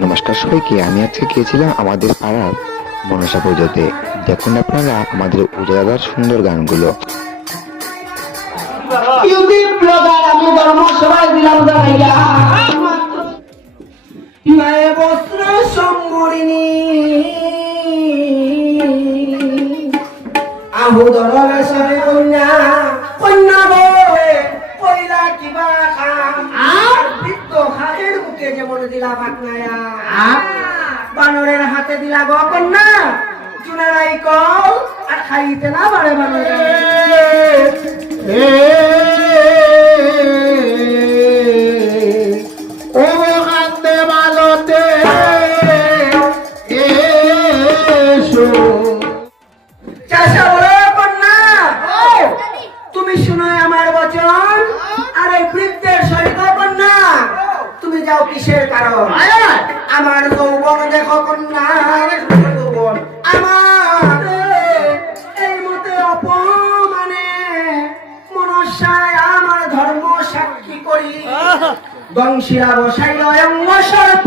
নমস্কার সবাইকে, আমি আজকে গিয়েছিলাম আমাদের পাড়ার মনসা পুজোতে। দেখুন আপনারা আমাদের উজাদার সুন্দর গানগুলো। ইউটিউব ব্লগার আমি ধর্ম সবাই দিলাম দাঁড়াইয়া মায়ে বস্ত্র সম্বরিণী আহু ধরবে সবে কন্যা কন্যা বলে কইলা কিবা খাম আর বৃদ্ধ হাতের মুখে যেমন দিলা বাকনায়া বানরের হাতে দিলা গো কন্যা চুনারাই কল আর খাইতে না বারে বানরে ও কান্দে মালতে এসো চাষা বলে কন্যা তুমি শুনো আমার বচন আরে বৃদ্ধের সহিত কন্যা তুমি যাও কিসের কারণ আমার যৌবন দেখো কন্যা যৌবন আমার এই মতে অপমানে মনসায় আমার ধর্ম সাক্ষী করি বংশীরা বসাইল অঙ্গ সর্প